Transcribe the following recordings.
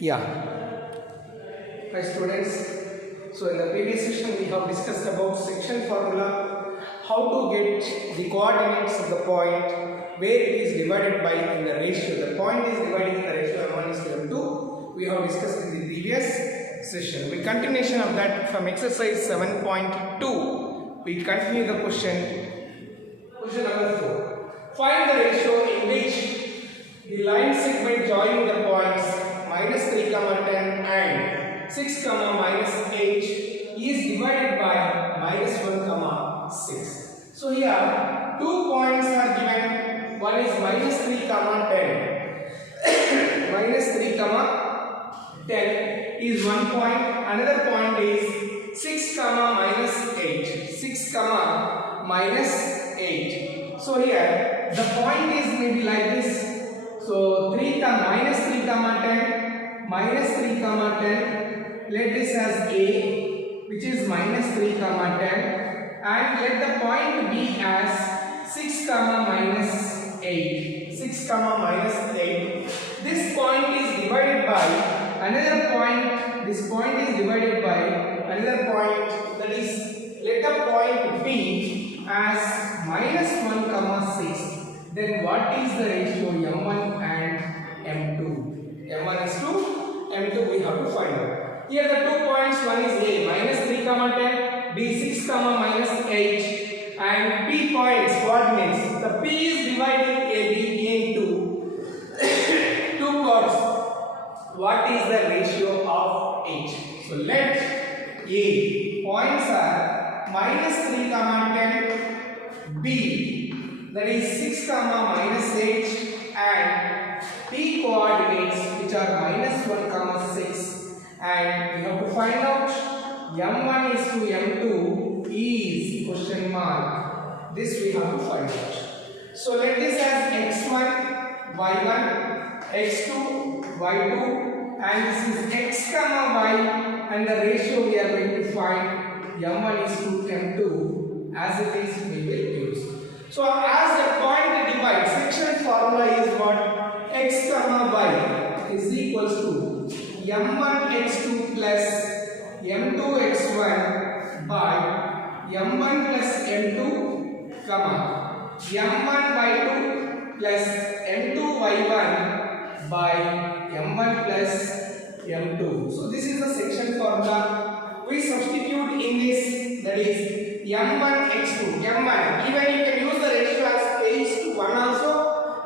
Yeah. Hi students. So in the previous session we have discussed about section formula, how to get the coordinates of the point where it is divided by in the ratio. The point is dividing in the ratio m1 is to m2. We have discussed in the previous session. With continuation of that from exercise 7.2, we continue the question. Question number 4. Find the ratio in which the line segment joining the points minus 3, 10 and 6, minus 8 is divided by minus 1, 6. So here 2 points are given. One is minus 3, 10. Minus 3, 10 is 1 point. Another point is 6, minus 8. 6, minus 8. So here the point is maybe like this. So minus 3, 10, minus 3, 10. Let this as A, which is minus 3, 10, and let the point be as 6, minus 8. 6, minus 8. This point is divided by another point. This point is divided by another point. That is, let the point be as minus 1, 6. Then what is the ratio m1 and m2? m1 is to m2 we have to find out. Here the 2 points, one is A, minus 3, 10, B, 6, minus 8, and P points, coordinates. The P is dividing AB into 2 parts. What is the ratio of 8? So let A points are minus 3, 10, B, that is 6, minus 8, and P coordinates which are minus 1, 6, and we have to find out m1 is to m2 is question mark. This we have to find out. So let this as x1, y1, x2, y2, and this is x, y, and the ratio we are going to find m1 is to m2 as it is we will use. So as the point divides, section formula is what? X, y is equals to m1 x2 plus m2 x1 by m1 plus m2, m1 y2 plus m2 y1 by m1 plus m2. So this is the section formula. We substitute in this, that is m1 x2, m1. Even you can use the ratio as k is to 1 also.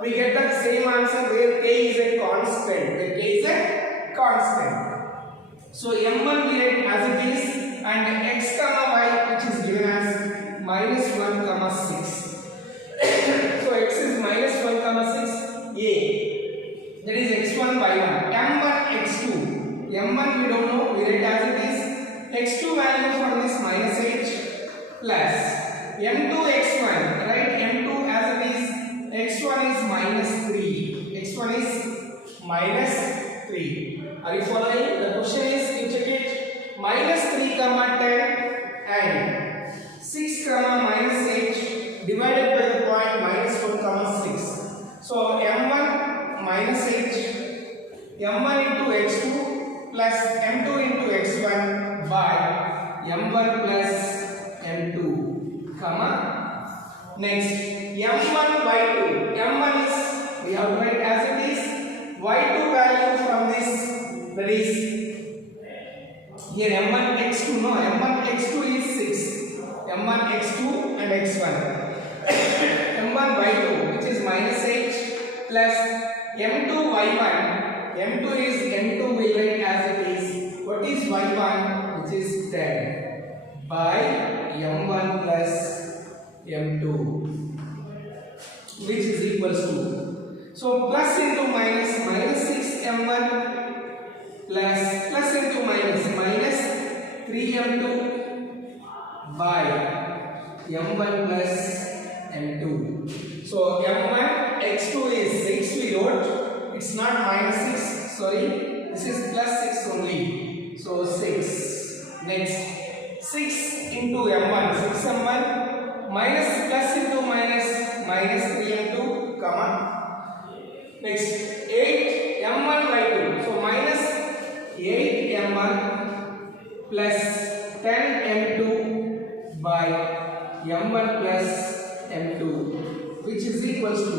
We get the same answer where k is a constant. Where k is a constant. So m1 we write as it is, and x, y which is given as minus 1, 6. So x is minus 1, 6. A, that is x1, y1. m1 x2. m1 we don't know. We write as it is. x2 value from this minus 8 plus m2 x1, right? m2 as it is, x1 is minus 3. x1 is minus 3. Are you following? The question is, you check it, minus 3, 10 and 6, minus 8 divided by the point minus 1, 6. So m1 minus 8, m1 into x2 plus m2 into x1 by m1 plus m2, next m1 y2. m1 is, we have to write as it is, y2 value from this, that is here m1 x2, no, m1 x2 is 6, m1 x2 and x1, m1 y2 which is minus 8 plus m2 y1, m2 is m2 we write as it is, what is y1 which is 10 by m1 plus m2 which is equals to, so plus into minus, minus 6 m1 plus into minus 3 m2 by m1 plus m2. So m1 x2 is 6 we wrote, it's not minus 6, sorry, this is plus 6 only. So 6. Next 6 into m1, 6 m1 minus plus into minus 3 m2, Next 8 m1 by 2. So minus 8m1 plus 10m2 by m1 plus m2, which is equals to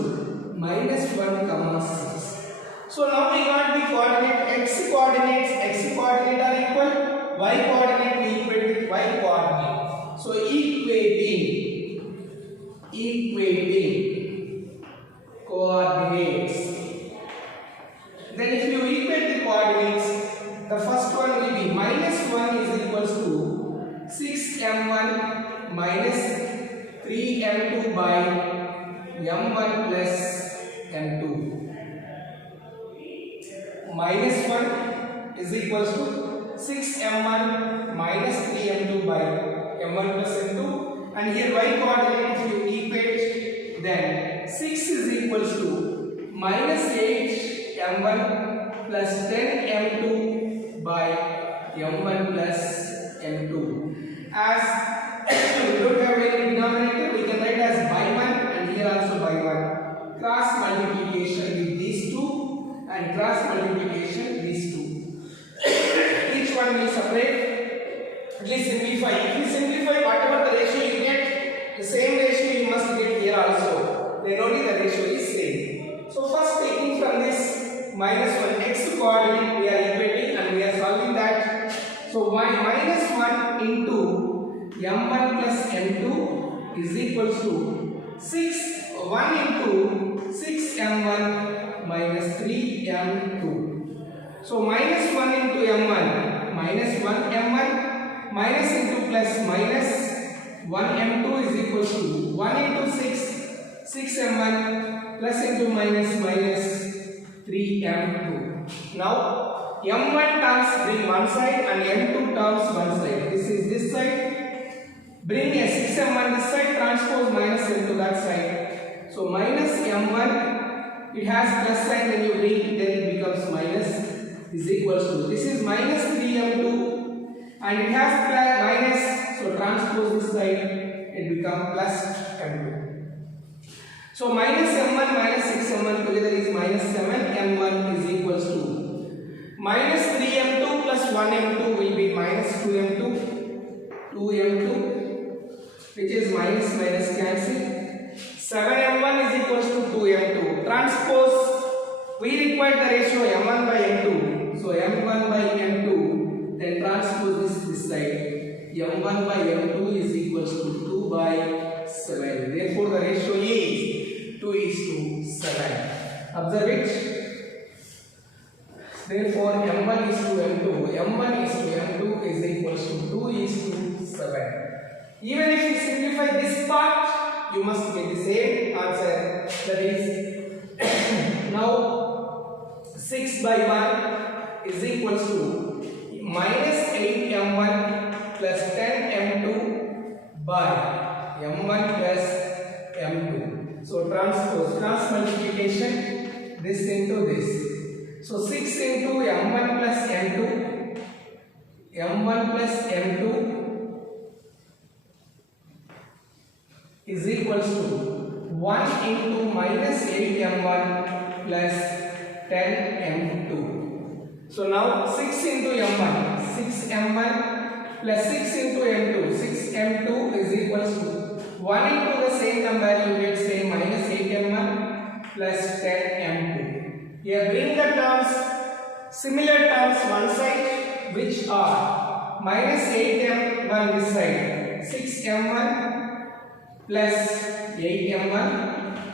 minus 1 comma 6. So now we got the coordinate x coordinates. X coordinate are equal, y coordinate we equate with y coordinate. So equating coordinates. Then if you equate the coordinates, the first one will be minus 1 is equals to 6m1 minus 3m2 by m1 plus m2. Minus 1 is equals to 6m1 minus 3m2 by m1 plus m2, and here y coordinate if you equate, then 6 is equals to minus 8m1 plus 10m2 by m1 plus m2. As we don't have any denominator, we can write as by 1 and here also by 1. Cross multiplication with these two and cross multiplication these two. Each one will separate. At least simplify. If you simplify, whatever the ratio you get, the same ratio you must get here also. Then only the ratio is same. So first taking from this minus 1 x coordinate we are equating and we are solving that. So minus 1 into m1 plus m2 is equals to 1 into 6m1 minus 3m2. So minus 1 into m1 minus 1m1 minus into plus minus 1m2 is equals to 1 into 6m1 plus into minus 3m2. Now m1 terms bring one side and m2 terms one side. This is this side. Bring a 6m1 this side, transpose minus m to that side. So minus m1, it has plus sign, when you bring then it becomes minus, is equals to, this is minus 3m2 and it has minus, so transpose this side, it becomes plus m2. So minus m1 minus 6m1 together is minus 7m1 is equals to minus 3m2 plus 1m2 will be minus 2m2, which is minus cancel. 7m1 is equals to 2m2. Transpose, we require the ratio m1 by m2. So m1 by m2, then transpose this side. m1 by m2 is equals to 2 by 7. Therefore the ratio is 2 is to 7. Observe it. Therefore m1 is to m2, m1 is to m2 is equals to 2 is to 7. Even if you simplify this part, you must get the same answer. That is now 6 by 1 is equals to minus 8m1 plus 10m2 by m1 plus m2. So transpose, cross multiplication, this into this. So 6 into m1 plus m2, m1 plus m2 is equals to 1 into minus 8m1 plus 10m2. So now 6 into m1, 6m1 plus 6 into m2, 6m2 is equals to 1 into the same number you get same minus 8m1 plus 10m2. Here bring the terms, similar terms one side, which are minus 8m1 this side, 6m1 plus 8m1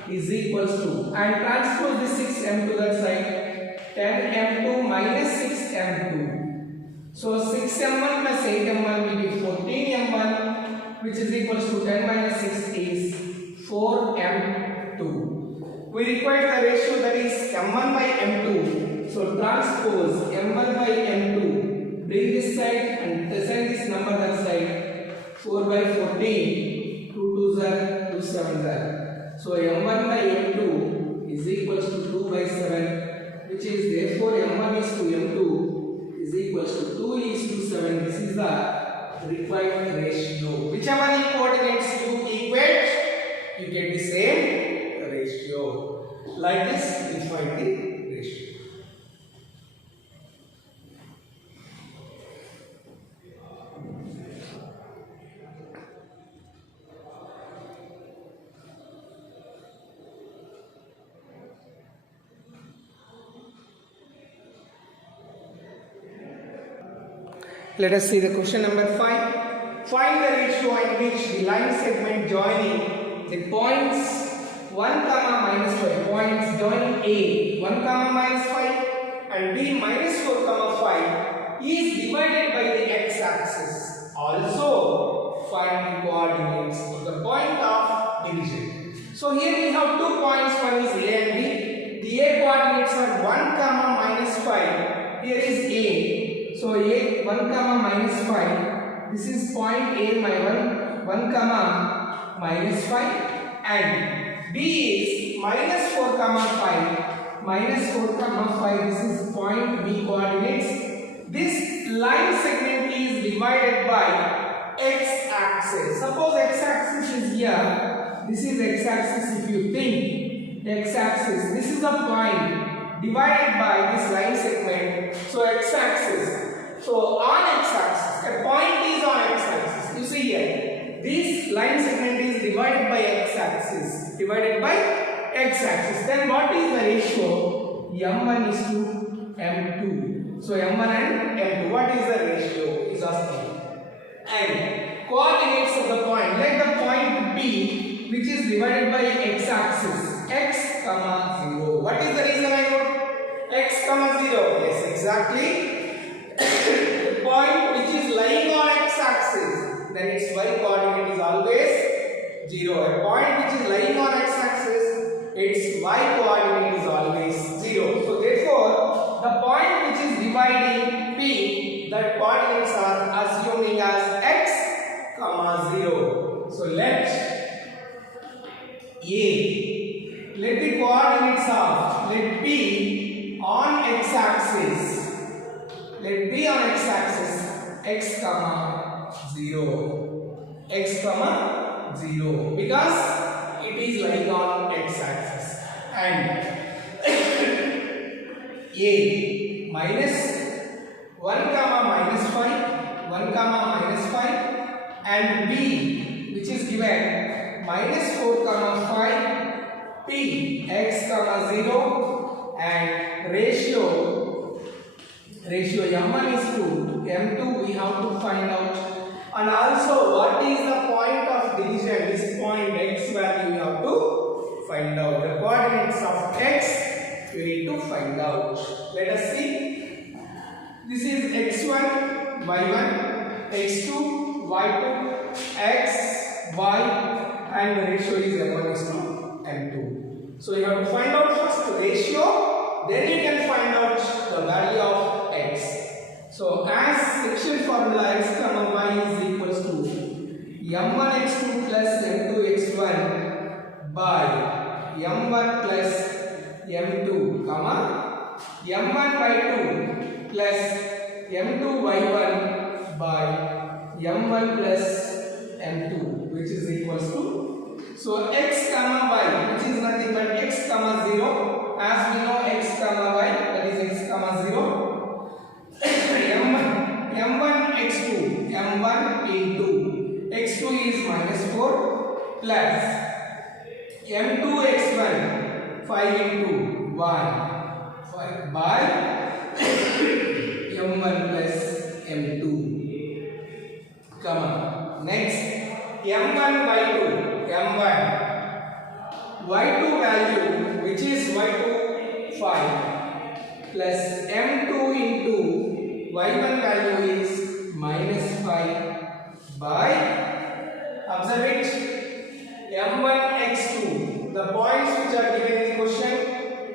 is equals to, and transpose the 6m to that side, 10m2 minus 6m2. So 6m1 plus 8m1 will be 14m1, which is equals to 10 minus 6 is 4m2. We require the ratio, that is m1 by m2. So transpose m1 by m2, bring this side and assign this number that side, 4 by 14, 2 2s are 2 7s are. So m1 by m2 is equals to 2 by 7, which is therefore m1 is to m2 is equals to 2 is to 7. This is the required ratio. Whichever coordinates you equate, you get the same ratio. Like this, we find the ratio. Let us see the question number 5. Find the ratio in which the line segment joining the points 1 comma minus 5 points joining A 1 comma minus 5 and B minus 4 comma 5 is divided by the x-axis. Also find the coordinates of the point of division. So here we have 2 points, one is A and B. The A coordinates are 1 comma minus 5. Here is A. So A 1 comma minus 5. This is point A my 1 comma minus 5 and B is minus 4 comma 5. Minus 4 comma 5. This is point B coordinates. This line segment is divided by x-axis. Suppose x-axis is here. This is x-axis if you think. X-axis. This is a point divided by this line segment. So x-axis. So on x-axis. A point is on x-axis. You see here. This line segment is divided by x-axis. Divided by x-axis. Then what is the ratio? M1 is to M2. So M1 and M2. What is the ratio? Is asking. And coordinates of the point. Let the point B, which is divided by x-axis, x comma 0. What is the reason I wrote x comma 0? Yes, exactly. The point which is lying on x-axis, then its y coordinate is always 0. A point which is lying on x-axis, its y coordinate is always 0. So therefore, the point which is dividing P, that coordinates are assuming as x comma 0. So let the coordinates of let P on x-axis. Let B on x-axis x comma 0. X comma 0 because it is lying on x-axis. And A minus 1 comma minus 5, 1 comma minus 5 and B which is given minus 4 comma 5 P x comma 0 and ratio M1 is to M2 we have to find out. And also what is the point of division? This point x value we have to find out. The coordinates of x we need to find out. Let us see. This is x1, y1, x2, y2, x, y and the ratio is M1 is to M2. So you have to find out first the ratio, then you can find out the value of x. So as section formula x comma y is equals to m1 x2 plus m2 x1 by m1 plus m2 comma m1 y2 plus m2 y1 by m1 plus m2 which is equals to, so x comma y which is nothing but x comma 0, as we know x comma y that is x comma 0 m1 x2 m1 into x2 is minus 4 plus m2 x1 5 into 1 5 by m1 plus m2 comma next m1 y2 y2 value which is y2 5 plus m2 into y1 value is minus 5 by, observe it, m1 x2, the points which are given in the question,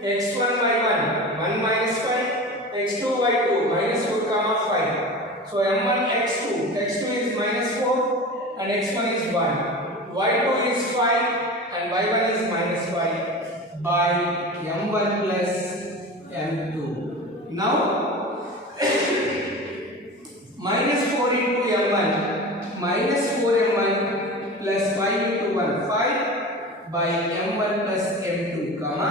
x1 y1 1 minus 5, x2 y2 minus 4 comma 5. So m1 x2 is minus 4 and x1 is 1, y2 is 5 and y1 is minus 5 by m1 plus m2. Now minus 4 into m1 minus 4m1 plus 5 into 1 5 by m1 plus m2 comma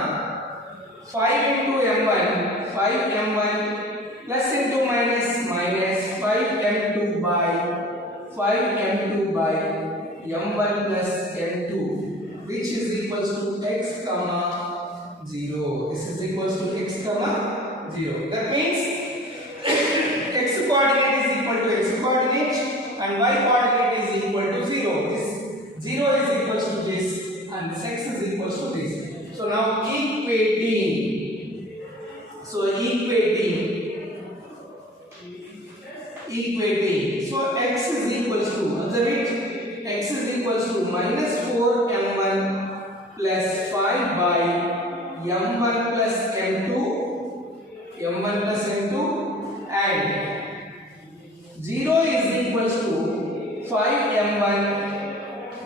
5 into m1 5m1 plus into minus minus 5m2 by 5m2 by m1 plus m2 which is equals to x comma 0. This is equals to x comma 0. That means x coordinate is equal to x and y coordinate is equal to 0. This 0 is equals to this and this x is equals to this. So now equating. So equating. So x is equals to, observe it, x is equals to minus 4 m1 plus 5 by m1 plus m2 and 0 is equals to 5 m1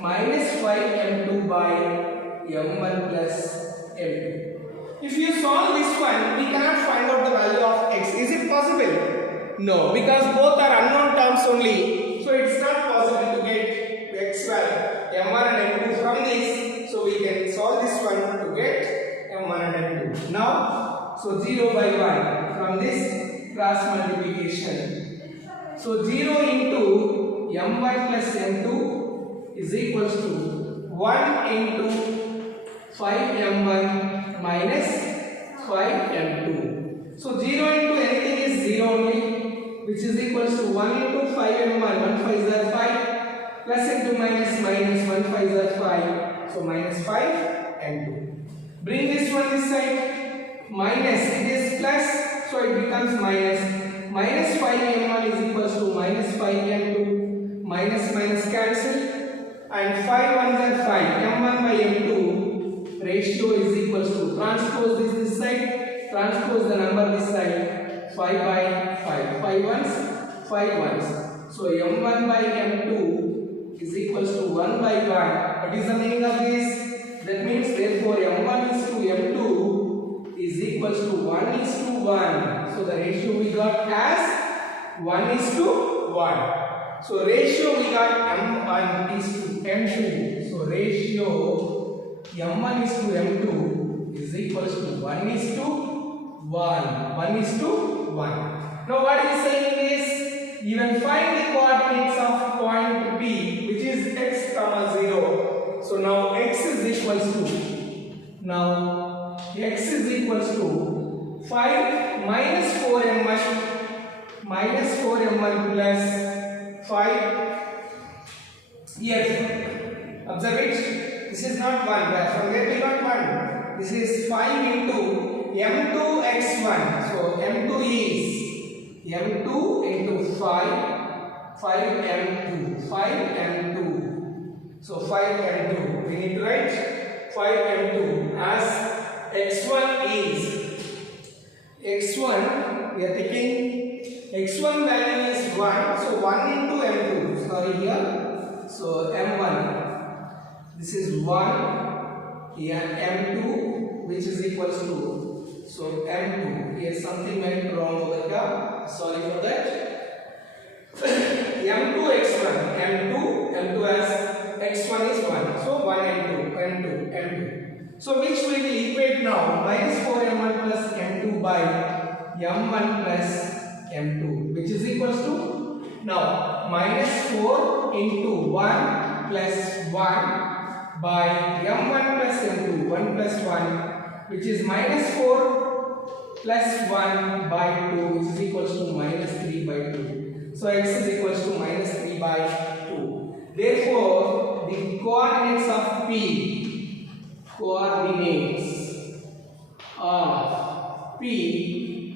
minus 5 m2 by m1 plus m2. If you solve this one, we cannot find out the value of x. Is it possible? No, because both are unknown terms only. So it's not possible to get x value m1 and m2 from this. So we can solve this one to get m1 and m2. Now, so 0 by 1 from this cross multiplication. So 0 into m1 plus m2 is equals to 1 into 5 m1 minus 5 m2. So 0 into anything is 0 only, which is equals to 1 into 5 m1, 1 5 are 5, plus into minus 1 5 are 5, so minus 5 m2. Bring this one this side, minus, it is plus, so it becomes minus 5 m1 is equals to minus 5 m2, minus cancel, and 5 1s are 5, m1 by m2 ratio is equals to, transpose this side, transpose the number this side, 5 by 5, 5 1s, so m1 by m2 is equals to 1 by 1. What is the meaning of this? That means therefore m1 is to m2 is equals to 1 is to 1. So the ratio we got as 1 is to 1. So ratio we got m1 is to m2. So ratio m1 is to m2 is equals to 1 is to 1. 1 is to 1. Now what is saying is, even find the coordinates of point P, which is x comma 0. So now x is equals to, now x is equals to 5 minus 4m1 plus 5. Yes, observe it. This is not 1, but from there we got 1. This is 5 into m2 x1. So m2 is m2 into 5 m2, 5m2. So 5m2, we need to write 5m2 as x1 is, x1 we are taking, x1 value is 1, so 1 into m2, sorry here, so m1, this is 1, here m2 which is equals to, so m2, here something went wrong over here, sorry for that, m2 x1, m2 as x1 is 1, so 1 m2. So which we will equate now, minus 4m1 plus m2 by m1 plus m2, which is equals to, now minus 4 into 1 plus 1 by m1 plus m2, 1 plus 1, which is minus 4 plus 1 by 2, which is equals to minus 3 by 2. So x is equals to minus 3 by 2. Therefore, the coordinates of P,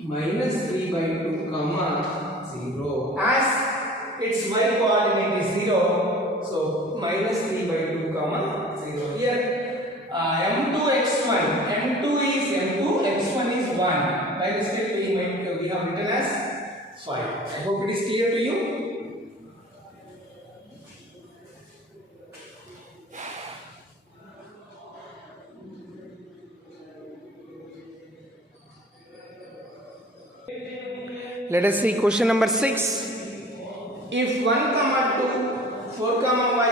minus 3 by 2 comma 0. As its y coordinate is 0, so minus 3 by 2 comma 0. Here m2 x1, m2 is m2, x1 is 1. By this step we have written as 5. I hope it is clear to you. Let us see question number 6. If 1 comma 2, 4 comma y,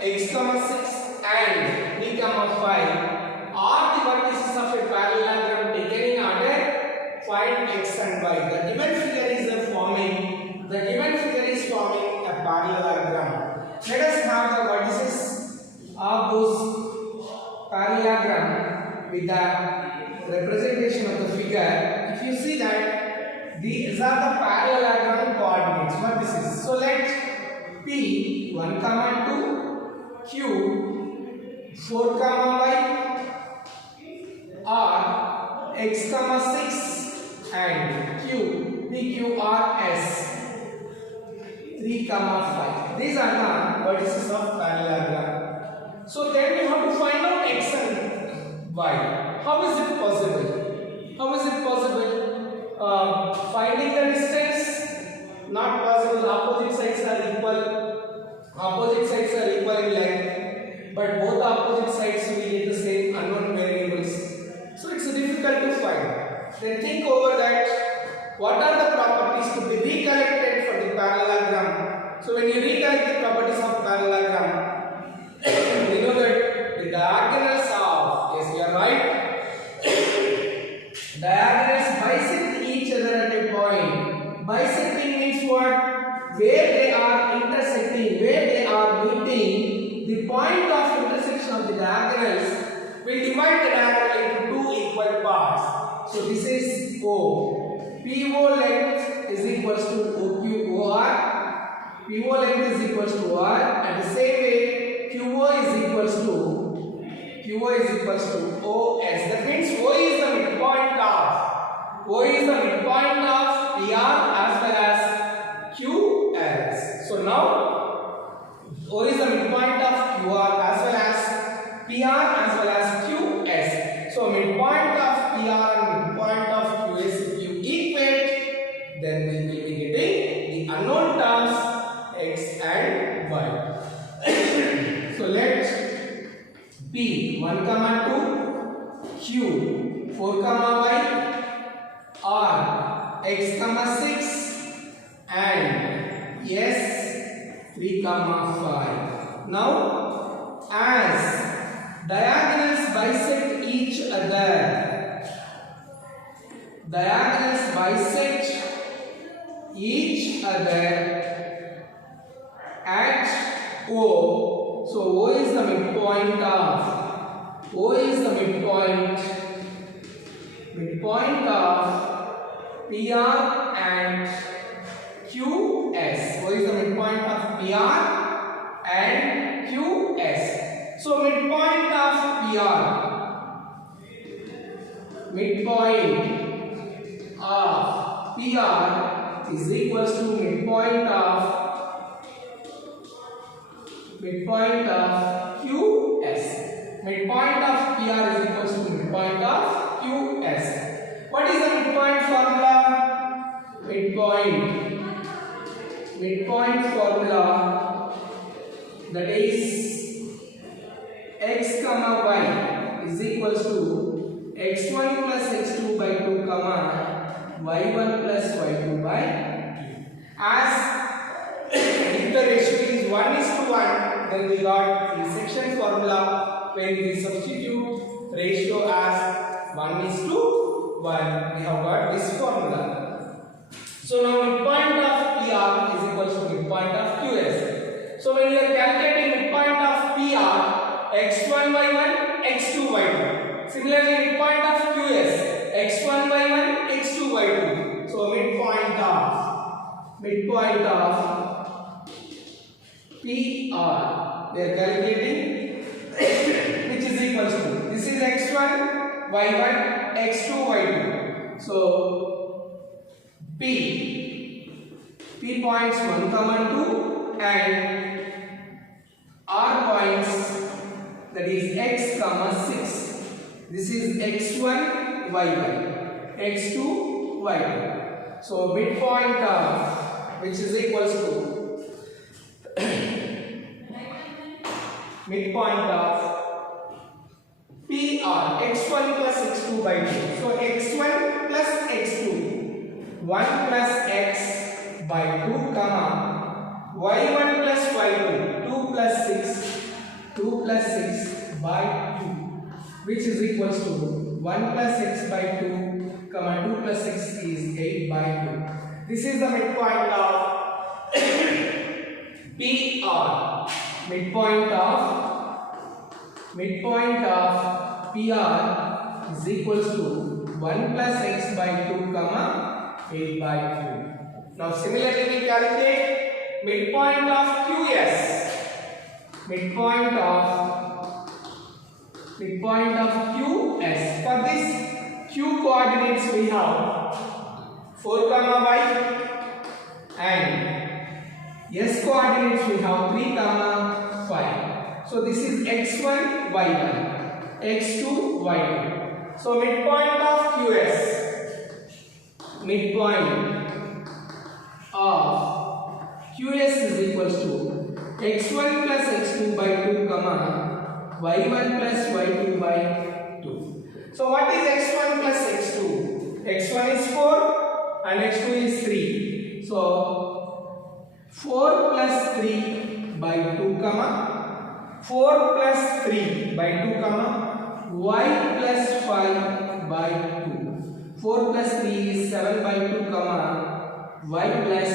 x comma 6 and b comma 5 are the vertices of a parallelogram taken in order, find x and y. The given figure is forming a parallelogram. Let us have the vertices of those parallelogram with the representation of the figure. If you see that these are the parallelogram coordinates. What this is? So let P 1 comma 2, Q 4 comma y, R x comma 6, and Q P Q R S 3 comma 5. These are the vertices of parallelogram. So then we have to find out x and y. How is it possible? How is it possible? Finding the distance, not possible. Opposite sides are equal. Opposite sides are equal in length, but both opposite sides will get the same unknown variables. So it's difficult to find. Then think over that. What are the properties to be recollected for the parallelogram? So when you recollect the properties of parallelogram, you know that the diagonals of, yes, you are right, diagonals bisect each other at a point. Bisecting means what? Where they are intersecting, where they are meeting, the point of intersection of the diagonals will divide the diagonal into two equal parts. So this is O. PO length is equals to OQ OR. PO length is equals to OR. And the same way QO is equals to OS. That means O is the midpoint of PR as well as QS. So now O is the midpoint of QR as well as PR as well as QS. So midpoint of PR and midpoint of QS, if you equate, then we will be getting the unknown terms x and y. So let P 1 comma 2, Q 4 comma y, R x comma 6, and S 3 comma 5. Now as diagonals bisect each other, at O. So O is the midpoint of PR and QS. O is the midpoint of PR and QS. So midpoint of PR is equals to midpoint of QS. Midpoint of PR is equals to midpoint of QS. What is the midpoint formula? Midpoint formula, that is x comma y is equals to x1 plus x2 by 2 comma y1 plus y2 by 2. As if the ratio is 1:1, then we got the section formula. When we substitute ratio as 1:1, we have got this formula. So now midpoint of PR is equals to midpoint of QS. So when you are calculating midpoint of PR, x1 y1, x2 y2. Similarly, midpoint of QS, x1 y1, x2 y2. So midpoint of PR, we are calculating which is equals to, this is x1 y1 x2 y2. So P points 1 comma 2 and R points, that is x comma 6. This is x1 y1 x2 y2. So midpoint of, which is equals to midpoint of PR x1 plus x2 by 2. So x1 plus x2, 1 plus x by 2 comma y1 plus y2, 2 plus 6 by 2, which is equals to 1 plus x by 2 comma 2 plus 6 is 8 by 2. This is the midpoint of PR. Midpoint of PR is equals to 1 plus x by 2 comma 8 by 2. Now similarly we calculate midpoint of midpoint of QS. For this Q coordinates we have 4 comma y, and S coordinates we have 3 comma 5. So this is x1 y1, x2 y2. So midpoint of QS, midpoint of QS is equals to x1 plus x2 by 2 comma y1 plus y2 by 2. So what is x1 plus x2? x1 is 4 and x2 is 3. So 4 plus 3 by 2 comma 4 plus 3 by 2 comma y plus 5 by 2. 4 plus 3 is 7 by 2 comma y plus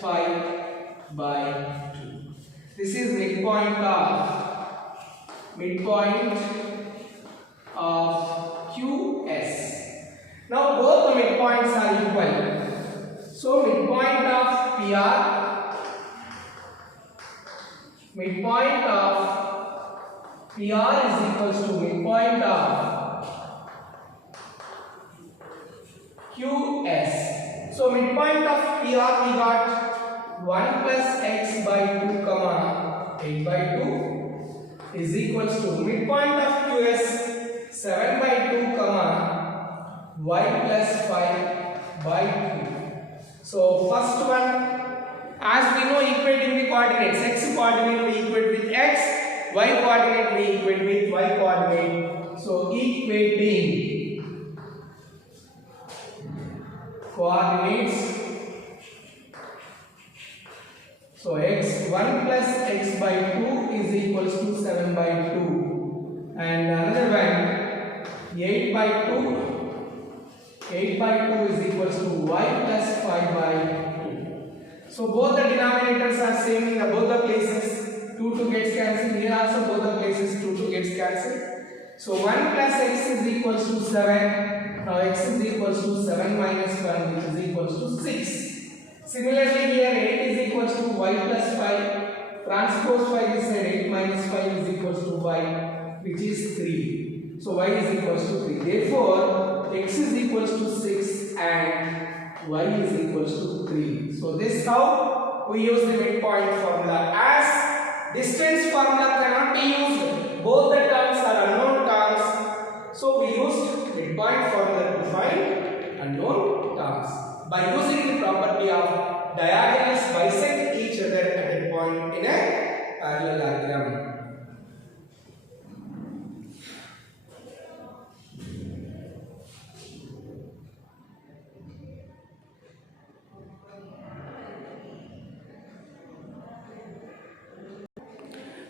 5 by 2. This is midpoint of QS. Now both the midpoints are equal. So midpoint of PR is equals to midpoint of QS. So midpoint of PR we got 1 plus x by 2 comma 8 by 2 is equals to midpoint of QS 7 by 2 comma y plus 5 by 2. So first one, as we know, equating the coordinates, x coordinate we equate with x, y coordinate we equate with y coordinate. So equating coordinates, so x1 plus x by 2 is equals to 7 by 2, and another one 8 by 2 is equals to y plus 5 by 2. So both the denominators are same in both the places. 2 gets cancelled. Here also both the places 2 gets cancelled. So 1 plus x is equals to 7. Now x is equals to 7 minus 1, which is equals to 6. Similarly here 8 is equals to y plus 5. Transpose 5 is said 8 minus 5 is equals to y, which is 3. So y is equals to 3. Therefore x is equals to 6 and y is equals to 3. So this is how we use the midpoint formula. As distance formula cannot be used, both the terms are unknown terms, so we used midpoint formula to find unknown terms by using the property of diagonals bisect each other at a point in a parallelogram.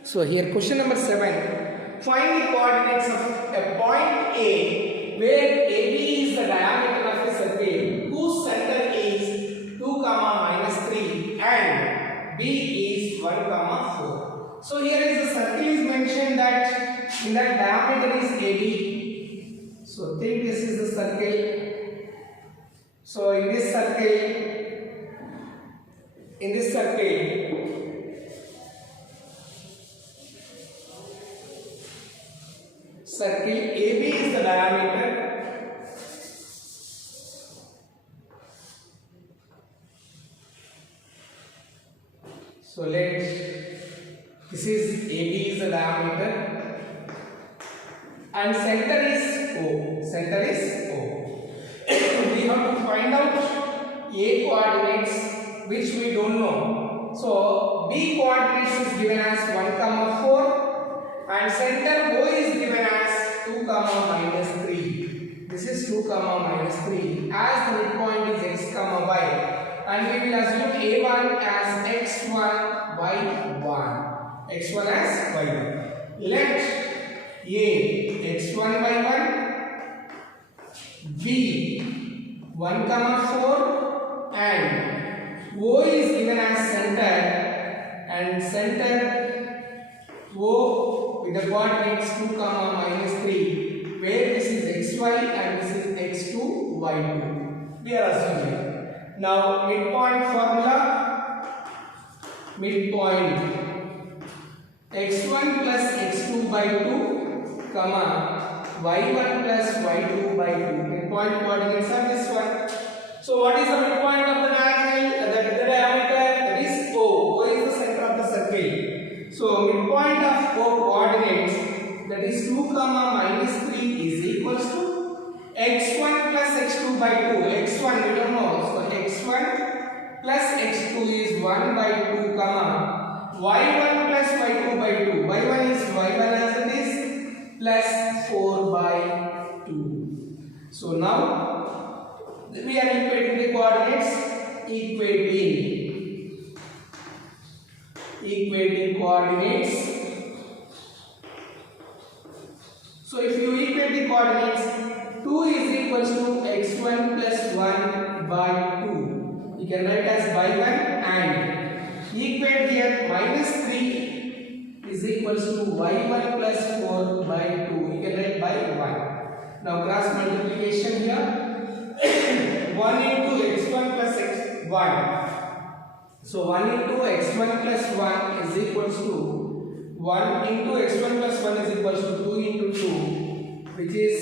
So here question number 7. Find the coordinates of a point A where AB is the diameter of a circle whose center is 2 comma minus 3 and B is 1 comma 4. So here is the circle is mentioned that in that diameter is AB. So think this is the circle. So in this circle AB is the diameter. So this is AB is the diameter and center is O. We have to find out A coordinates which we don't know. So B coordinates is given as 1 comma 4 and center O is given as 2 comma minus 3. This is 2 comma minus 3 as the midpoint is x comma y, and we will assume A1 as x1 y1. x1 as y1. Let A x1 y1, B 1 comma 4 and O is given as center, and center O with the coordinates 2 comma minus 3, where this is xy and this is x2 y2. We are assuming. Now midpoint formula midpoint x1 plus x2 by 2 comma y1 plus y2 by 2. Midpoint coordinates are this one. So what is the midpoint of the diagonal? The diameter, that is O. O is the center of the circle. So midpoint of O coordinates, that is 2 comma minus 3 is equals to x1 plus x2 by 2. x1 we don't know, so x1 plus x2 is 1 by 2 comma y1 plus y2 by 2. y1 is y1 as it is plus 4 by 2. So now we are equating the coordinates, equating coordinates. So if you equate the coordinates, 2 is equals to x1 plus 1 by 2. You can write as by 1 and equate here minus 3 is equals to y1 plus 4 by 2. You can write by 1. Now cross multiplication here 1 into x1 plus x1. So 1 into x1 plus 1 is equals to 1 into x1 plus 1 is equals to 2 into 2, which is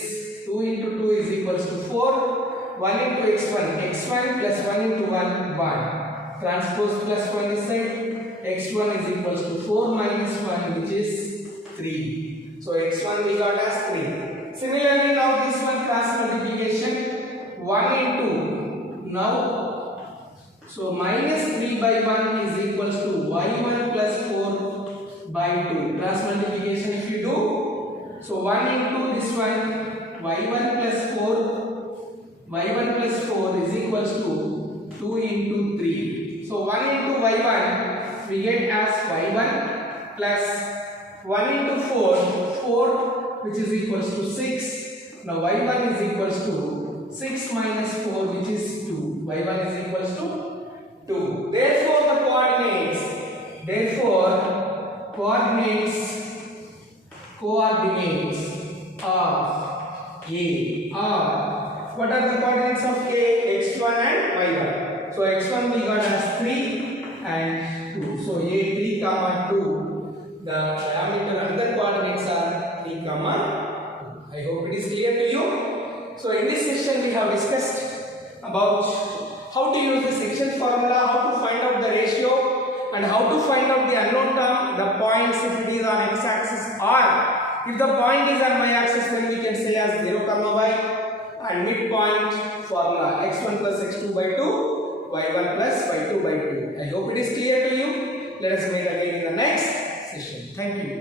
2 into 2 is equals to 4. 1 into x1 plus 1 into 1, 1. Transpose plus 1 is said. x1 is equals to 4 minus 1, which is 3. So x1 we got as 3. Similarly, now this one cross multiplication 1 into now. So minus 3 by 1 is equals to y1 plus 4 by 2. Cross multiplication if you do. So 1 into this one y1 plus 4 is equals to 2 into 3. So 1 into y1 we get as y1 plus 1 into 4 which is equals to 6. Now y1 is equals to 6 minus 4 which is 2. y1 is equals to 2. Therefore the coordinates of A are, what are the coordinates of A? x1 and y1. So x1 we got as 3 and 2. So A 3 comma 2. The diameter and the coordinates are 3 comma 2. I hope it is clear to you. So in this session we have discussed about how to use the section formula, how to find out the ratio, and how to find out the unknown term, the points if it is on x-axis, or if the point is on y-axis, then we can say as 0 comma y, and midpoint formula x1 plus x2 by 2, y1 plus y2 by 2. I hope it is clear to you. Let us meet again in the next session. Thank you.